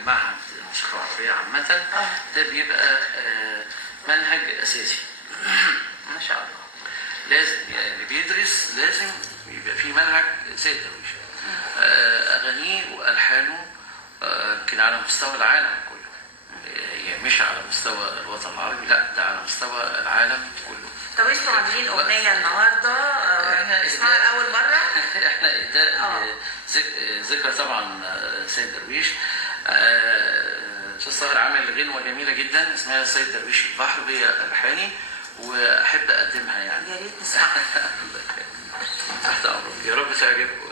المعهد الموسيقى العربية عامة ده بيبقى منهج أساسي. ما شاء الله. لازم يعني اللي بيدرس لازم يبقى في منهج زي درويش. أغانيه وألحانه يمكن على مستوى العالم كله، يعني مش على مستوى الوطن العربي، لا ده على مستوى العالم كله. طب انتوا عاملين أغنية النهارده اسمها لأول مرة؟ احنا إهداء ذكرى طبعا سيد درويش. أستاذ طاهر عامل غنوة جميلة جدا اسمها سيد درويش البحر، هي ألحاني وأحب أقدمها يعني. يا ريت نسمعها. تحت أمرك، يا رب تعجبكم.